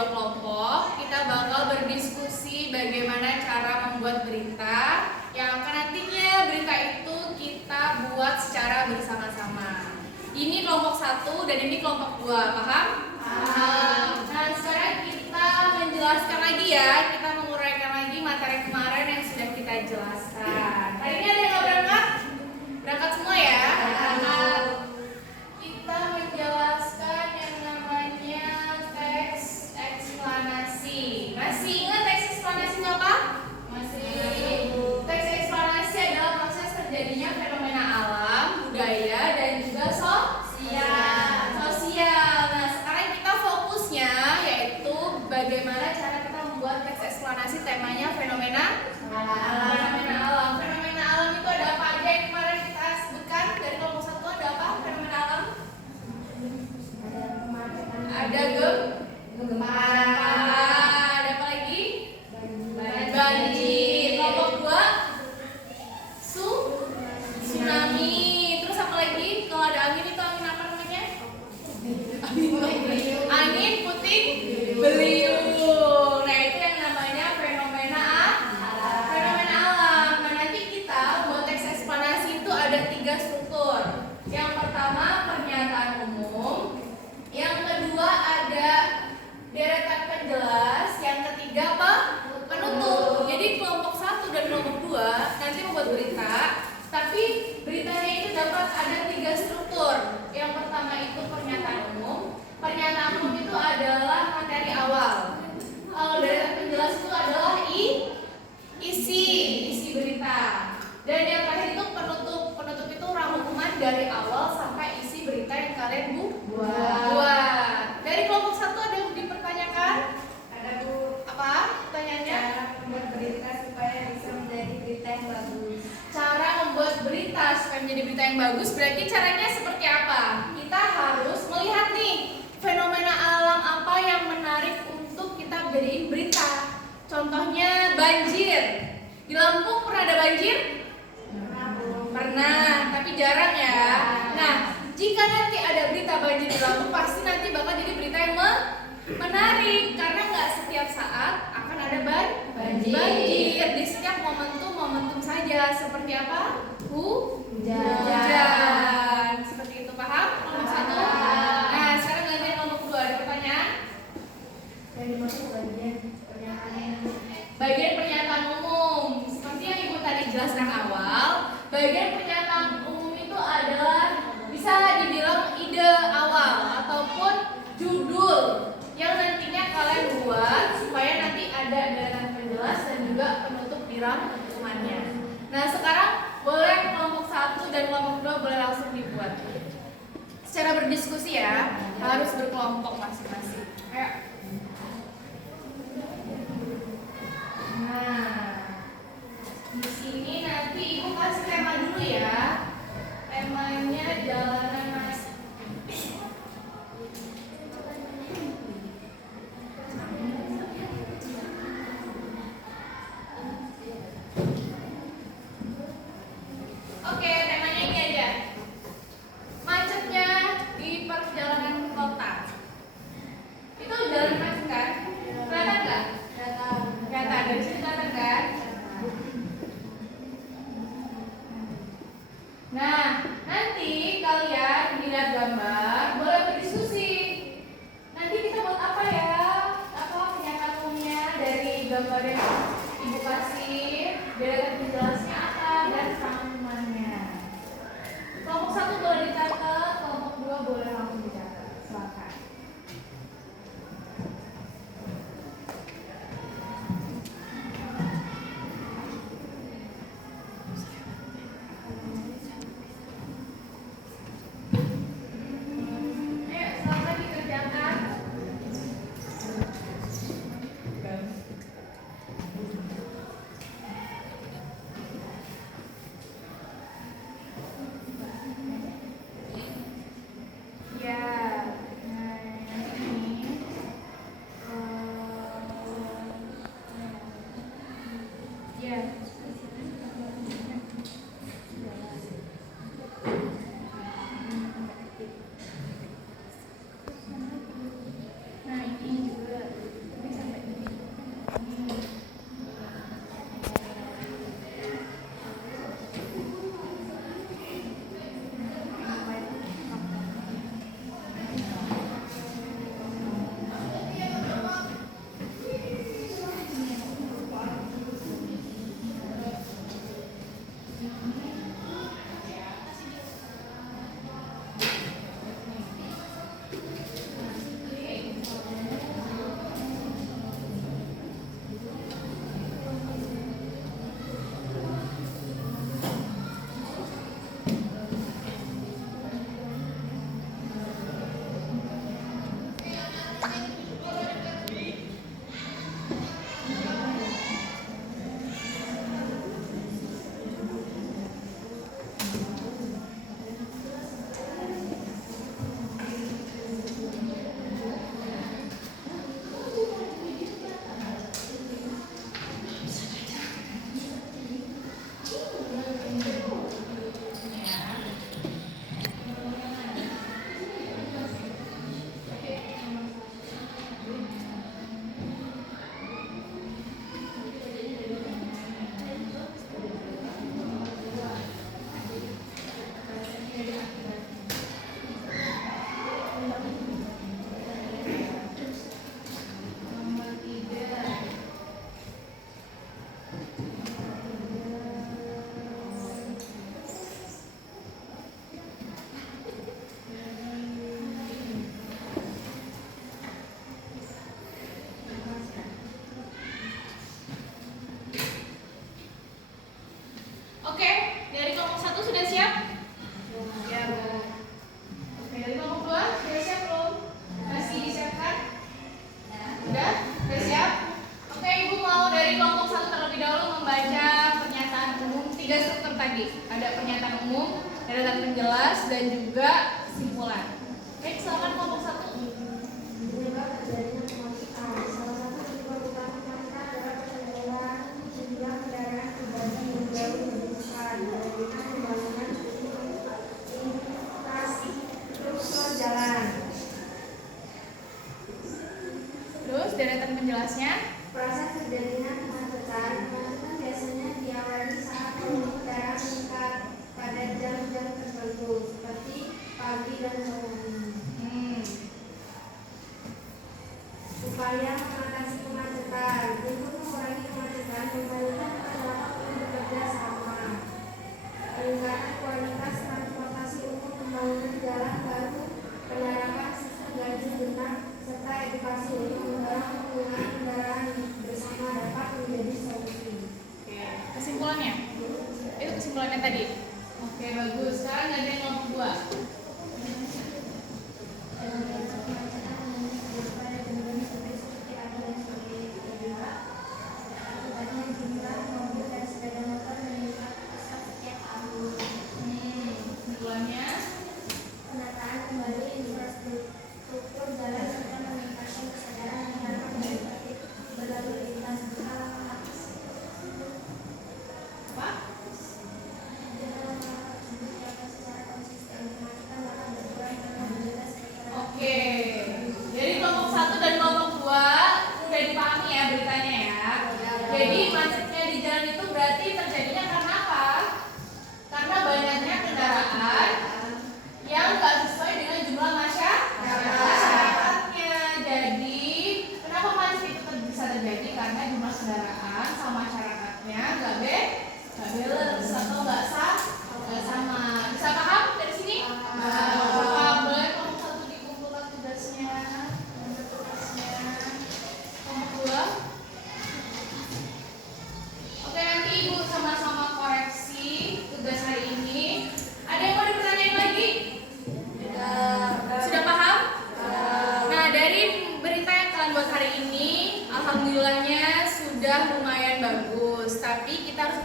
dua kelompok. Kita bakal berdiskusi bagaimana cara membuat berita yang akan nantinya berita itu kita buat secara bersama-sama. Ini kelompok 1 dan ini kelompok 2, paham? Paham. Nah, sekarang kita menjelaskan lagi ya, kita menguraikan lagi materi kemarin yang sudah kita jelaskan. Hari ini ada yang nggak berangkat? Berangkat semua ya? Berangkat. Kita menjelaskan yang namanya teks eksplanasi. Masih ingat teks eksplanasi itu apa? Masih. Teks eksplanasi adalah proses terjadinya fenomena alam, budaya, dan juga sosial. Nah, sekarang kita fokusnya yaitu bagaimana cara kita membuat teks eksplanasi temanya fenomena alam. Fenomena alam itu ada apa aja yang kemarin kita sebutkan dari kelompok 1 ada apa? Fenomena alam? Ada gempa. Ada apa lagi? Banjir. Kelompok 2 tsunami. Terus apa lagi? Kalau ada angin itu angin apa namanya? Angin puting beliung. Nah, itu yang namanya fenomena alam. Nah, nanti kita buat teks eksplanasi itu ada 3 struktur. Yang pertama pernyataan umum, yang kedua ada deretan penjelas, yang ketiga apa? Penutup. Jadi kelompok 1 dan kelompok 2 nanti membuat berita, tapi beritanya itu dapat ada 3 struktur. Yang pertama itu pernyataan umum. Pernyataan umum itu adalah materi awal. Kalau deretan penjelas itu adalah isi berita. Dan yang terakhir itu penutup. Penutup itu rangkuman dari awal sampai isi berita yang kalian buat. Dari kelompok 1 ada yang dipertanyakan? Ada, Bu. Apa pertanyaannya? Cara membuat berita supaya bisa menjadi berita yang bagus. Cara membuat berita supaya menjadi berita yang bagus berarti caranya seperti apa? Kita harus melihat nih fenomena alam apa yang menarik untuk kita jadiin berita. Contohnya banjir. Di Lampung pernah ada banjir? Pernah, tapi jarang ya. Nah, jika nanti ada berita banjir di Lampung, pasti nanti bakal jadi berita yang menarik karena nggak setiap saat akan ada banjir. Di setiap momentum saja. Seperti apa? Hujan. Seperti itu, paham? Kelompok 1. Nah, sekarang gantian kelompok 2. Ada pertanyaan? Bagian pernyataan umum. Seperti yang Ibu tadi jelaskan awal, bagian pernyataan umum itu adalah bisa dibilang ide awal ataupun judul yang nantinya kalian buat supaya nanti ada deretan penjelas dan juga penutup di rangkumannya. Nah, sekarang boleh kelompok 1 dan kelompok 2 boleh langsung dibuat. Secara berdiskusi ya, harus berkelompok masing-masing. Ayo. Nah, di sini nanti Ibu kasih tema dulu ya. Temanya jalanan masing. Oke, temanya ini aja. Macetnya di perjalanan kota. Itu jalan macet kan? Kelihatan nggak? Kelihatan. Dari sini kelihatan kan? Nah, nanti kalian lihat gambar, boleh berdiskusi. Nanti kita buat apa ya? Apa pernyataan umumnya dari gambar yang Ibu kasih, deretan penjelasnya apa, dan rangkumannya. Kelompok 1 boleh dicatat, kelompok 2 boleh langsung dicatat. Silakan. Ya, Ada pernyataan umum, deretan penjelas, dan juga kesimpulan. Baik, silakan kelompok 1. Penyebab terjadinya kemacetan. Salah satu penyebab utama kemacetan adalah perjalanan jumlah kendaraan pribadi yang jauh lebih besar dibandingkan pembangunan infrastruktur jalan. Terus deretan penjelasnya. Proses terjadinya kemacetan biasanya diawali saat volume kendaraan meningkat pada jam-jam tertentu seperti pagi dan sore. Upaya mengatasi kemacetan. Untuk mengurangi kemacetan, pemerintah masyarakat perlu bekerja sama. Peningkatan kualitas transportasi umum, pembangunan jalan baru, penerapan sistem ganjil genap, serta edukasi untuk mendorong penggunaan kendaraan bersama dapat menjadi solusi. Oke, kesimpulannya. Itu kesimpulannya tadi. Oke, bagus. Sekarang gantian kelompok 2. Kesimpulannya. Penataan kembali infrastruktur jalan serta meningkatkan kesadaran masyarakat mengenai tertib berlalu lintas. Apa? Oke, dari kelompok 1 dan kelompok 2 udah dipahami ya beritanya ya. Jadi macetnya di jalan itu berarti terjadinya karena apa? Karena banyaknya kendaraan yang nggak sesuai dengan jumlah masyarakatnya. Jadi kenapa macet itu bisa terjadi? Karena jumlah kendaraan sama masyarakatnya nggak balance atau nggak sama. Bisa paham dari sini? Paham. Boleh kelompok 1 dikumpulkan tugasnya. Kelompok 2. Oke, nanti ibu sama-sama koreksi tugas hari ini. Ada yang mau dipertanyain lagi? Sudah paham? Nah, dari berita yang kalian buat hari ini, alhamdulillahnya sudah lumayan bagus. Tapi kita harus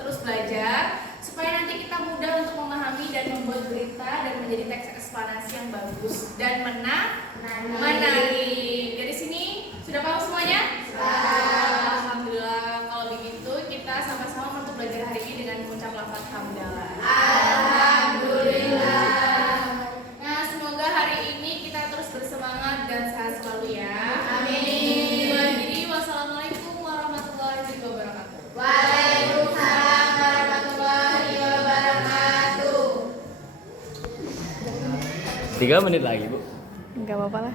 terus belajar supaya nanti kita mudah untuk memahami dan membuat berita dan menjadi teks eksplanasi yang bagus dan menarik. Dari sini sudah paham semuanya? Alhamdulillah. Kalau begitu kita sama-sama untuk belajar hari ini dengan mengucap lafaz hamdalah. Alhamdulillah. Nah, semoga hari ini kita terus bersemangat dan sehat selalu ya. Amin. Wassalamualaikum warahmatullahi wabarakatuh. Waalaikumsalam warahmatullahi wabarakatuh. 3 menit lagi, Bu. Enggak apa-apa lah.